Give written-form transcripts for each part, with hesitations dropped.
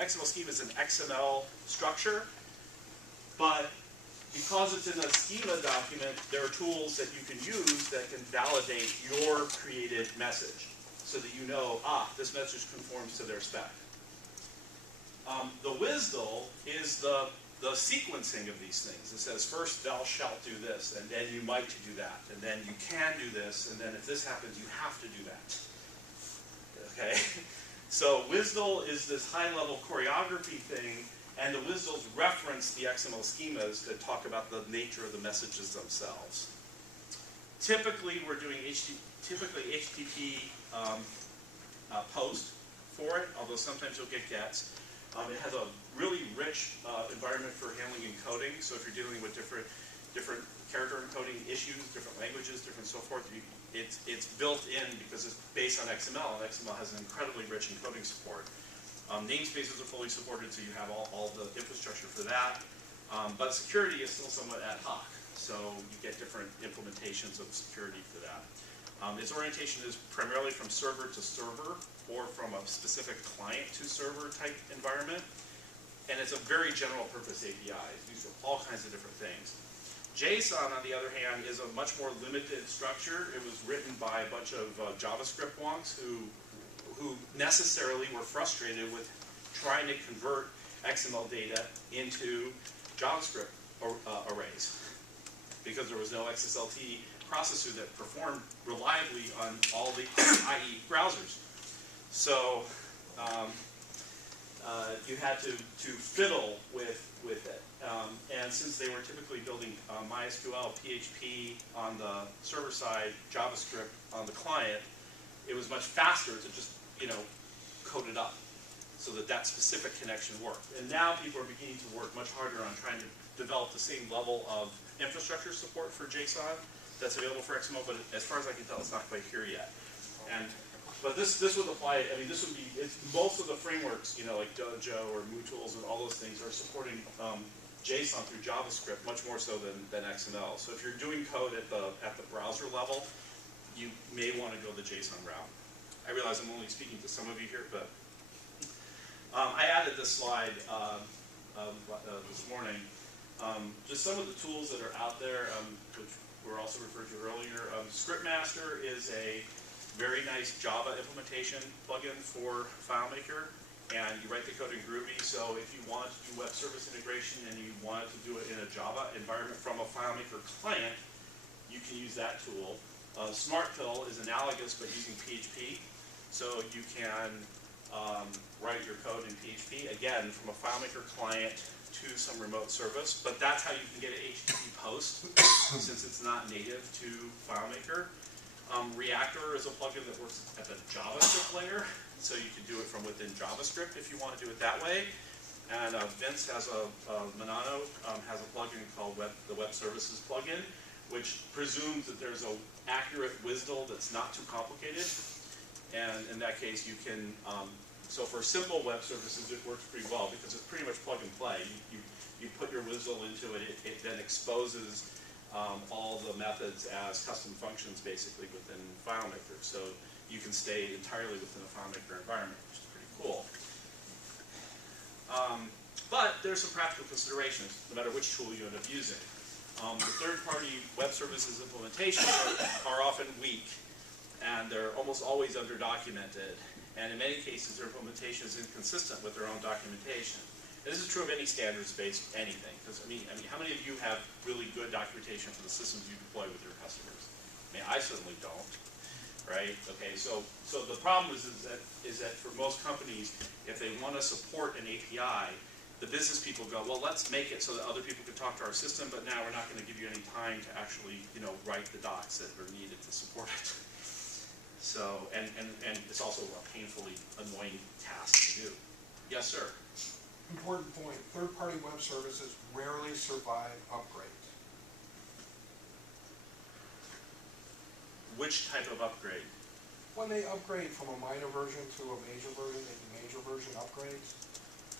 XML schema is an XML structure, but because it's in a schema document, there are tools that you can use that can validate your created message so that you know, this message conforms to their spec. The WSDL is the sequencing of these things. It says, first thou shalt do this, and then you might do that, and then you can do this, and then if this happens, you have to do that. Okay? So WSDL is this high-level choreography thing, and the WSDLs reference the XML schemas that talk about the nature of the messages themselves. Typically, we're doing HTTP post for it, although sometimes you'll get GETs. It has a really rich environment for handling encoding. So if you're dealing with different character encoding issues, different languages, different so forth, it's built in because it's based on XML, and XML has an incredibly rich encoding support. Namespaces are fully supported, so you have all the infrastructure for that. But security is still somewhat ad hoc, so you get different implementations of security for that. Its orientation is primarily from server to server, or from a specific client to server type environment. And it's a very general purpose API. It's used for all kinds of different things. JSON, on the other hand, is a much more limited structure. It was written by a bunch of JavaScript wonks who necessarily were frustrated with trying to convert XML data into JavaScript arrays, because there was no XSLT processor that performed reliably on all the IE browsers. So you had to fiddle with it. And since they were typically building MySQL, PHP on the server side, JavaScript on the client, it was much faster to just, code it up so that specific connection worked. And now people are beginning to work much harder on trying to develop the same level of infrastructure support for JSON that's available for XML, but as far as I can tell, it's not quite here yet. But this would apply. I mean, this would be. Most of the frameworks, like Dojo or MooTools and all those things, are supporting JSON through JavaScript much more so than XML. So if you're doing code at the browser level, you may want to go the JSON route. I realize I'm only speaking to some of you here, but I added this slide this morning. Just some of the tools that are out there, which were also referred to earlier. Scriptmaster is a very nice Java implementation plugin for FileMaker, and you write the code in Groovy. So if you want to do web service integration and you want to do it in a Java environment from a FileMaker client, you can use that tool. SmartPill is analogous but using PHP, so you can write your code in PHP, again, from a FileMaker client to some remote service, but that's how you can get an HTTP post, since it's not native to FileMaker. Reactor is a plugin that works at the JavaScript layer, so you can do it from within JavaScript if you want to do it that way. And Vince has Manano has a plugin called the Web Services plugin, which presumes that there's an accurate WSDL that's not too complicated. And in that case, you can, so for simple web services, it works pretty well because it's pretty much plug and play. You put your WSDL into it, it then exposes all the methods as custom functions basically within FileMaker. So you can stay entirely within a FileMaker environment, which is pretty cool. But there's some practical considerations, no matter which tool you end up using. The third-party web services implementations are often weak, and they're almost always under-documented. And in many cases, their implementation is inconsistent with their own documentation. And this is true of any standards-based anything. Because I mean, how many of you have really good documentation for the systems you deploy with your customers? I mean, I certainly don't, right? Okay, so the problem is that for most companies, if they want to support an API, the business people go, well, let's make it so that other people can talk to our system, but now we're not going to give you any time to actually, write the docs that are needed to support it. So, and it's also a painfully annoying task to do. Yes, sir? Important point. Third-party web services rarely survive upgrades. Which type of upgrade? When they upgrade from a minor version to a major version, maybe major version upgrades,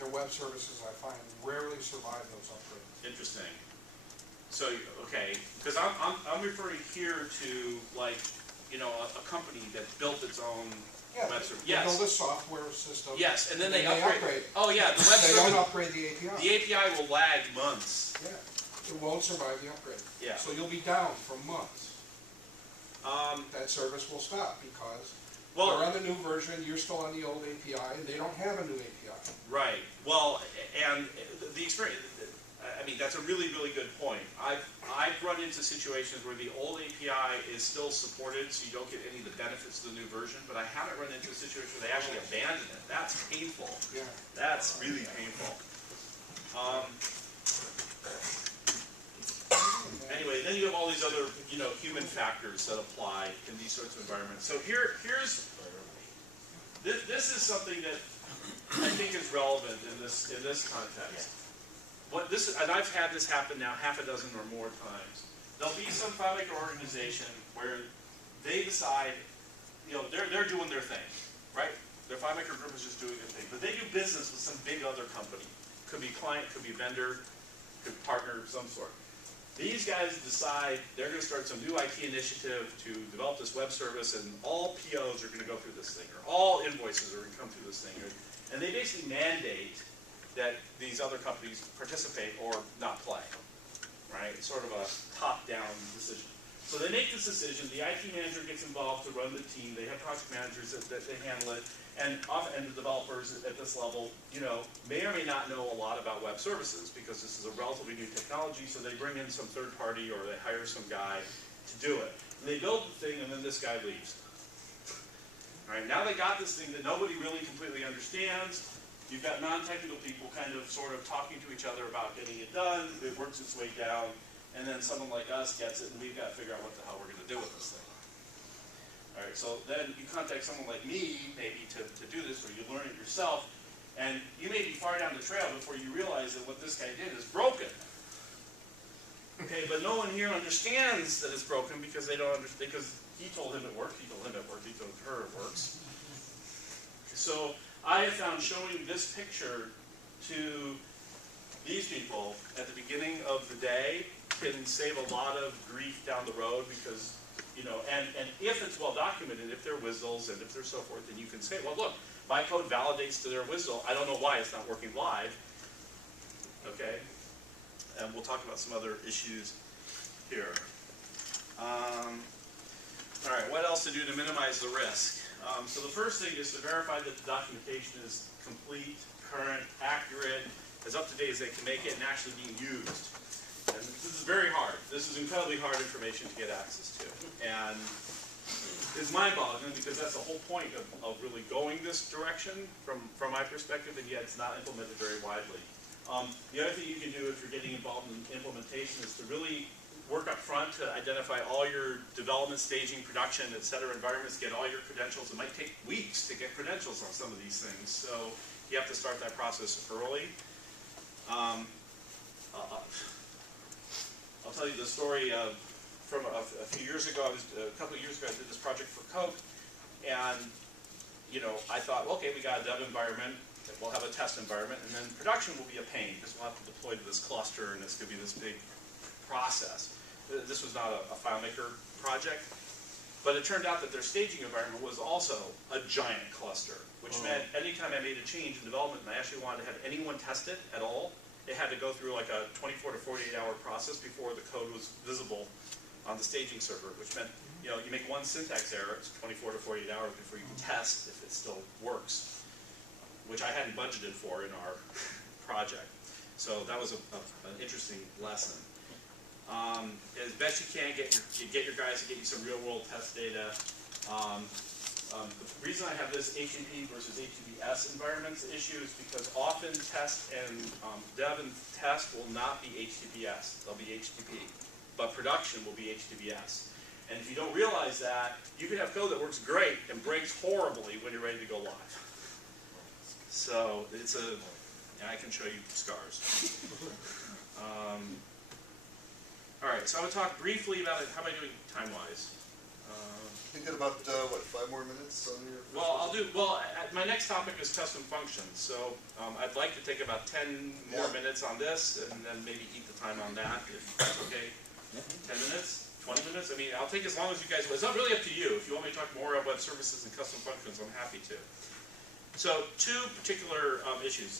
their web services, I find, rarely survive those upgrades. Interesting. So, okay, because I'm referring here to, like, a company that built its own Yeah, web service. they Yes. build a software system. Yes, and then they and upgrade. Oh yeah, the web They don't service. upgrade the API. The API will lag months. Yeah, it won't survive the upgrade. Yeah. So you'll be down for months. Um, That service will stop because well, they're on the new version, you're still on the old API, and they don't have a new API. right. Well, and the experience. I mean, that's a really, really good point. I've run into situations where the old API is still supported, so you don't get any of the benefits of the new version. But I haven't run into a situation where they actually abandon it. That's painful. Yeah. That's really painful. Anyway, then you have all these other, human factors that apply in these sorts of environments. So here's this is something that I think is relevant in this context. And I've had this happen now half a dozen or more times. There'll be some FileMaker organization where they decide, they're doing their thing, right? Their FileMaker group is just doing their thing, but they do business with some big other company. Could be client, could be vendor, could be partner of some sort. These guys decide they're going to start some new IT initiative to develop this web service, and all POs are going to go through this thing, or all invoices are going to come through this thing. And they basically mandate that these other companies participate or not play, right? It's sort of a top-down decision. So they make this decision, the IT manager gets involved to run the team, they have project managers that they handle it, and the developers at this level, may or may not know a lot about web services because this is a relatively new technology, so they bring in some third party or they hire some guy to do it. And they build the thing and then this guy leaves. All right, now they got this thing that nobody really completely understands. You've got non-technical people kind of sort of talking to each other about getting it done. It works its way down. And then someone like us gets it, and we've got to figure out what the hell we're going to do with this thing. All right, so then you contact someone like me, maybe, to do this, or you learn it yourself. And you may be far down the trail before you realize that what this guy did is broken. Okay, but no one here understands that it's broken because they don't understand, because he told him it worked, he told him it worked, he told her it works. So I have found showing this picture to these people at the beginning of the day can save a lot of grief down the road because, and if it's well documented, if they're WSDLs and if they're so forth, then you can say, well, look, my code validates to their WSDL. I don't know why it's not working live. Okay? And we'll talk about some other issues here. All right, what else to do to minimize the risk? So the first thing is to verify that the documentation is complete, current, accurate, as up to date as they can make it, and actually being used. And this is very hard. This is incredibly hard information to get access to. And it's mind-boggling because that's the whole point of really going this direction from my perspective, and yet it's not implemented very widely. The other thing you can do if you're getting involved in implementation is to really work up front to identify all your development, staging, production, et cetera, environments, get all your credentials. It might take weeks to get credentials on some of these things, so you have to start that process early. I'll tell you the story from a few years ago. A couple of years ago, I did this project for Coke, and I thought, well, okay, we got a dev environment, we'll have a test environment, and then production will be a pain because we'll have to deploy to this cluster, and it's going to be this big process. This was not a FileMaker project, but it turned out that their staging environment was also a giant cluster, which meant anytime I made a change in development and I actually wanted to have anyone test it at all, it had to go through like a 24 to 48 hour process before the code was visible on the staging server, which meant you make one syntax error, it's 24 to 48 hours before you can test if it still works, which I hadn't budgeted for in our project. So that was an interesting lesson. As best you can, get your guys to get you some real-world test data. The reason I have this HTTP versus HTTPS environments issue is because often test and dev and test will not be HTTPS, they'll be HTTP, but production will be HTTPS. And if you don't realize that, you can have code that works great and breaks horribly when you're ready to go live. So I can show you scars. All right, so I'm going to talk briefly about it. How am I doing time-wise? You get about, 5 more minutes on your... My next topic is custom functions. So I'd like to take about 10 more minutes on this and then maybe eat the time on that, if that's okay. 10 minutes? 20 minutes? I mean, I'll take as long as you guys, it's not really up to you. If you want me to talk more about web services and custom functions, I'm happy to. So two particular issues.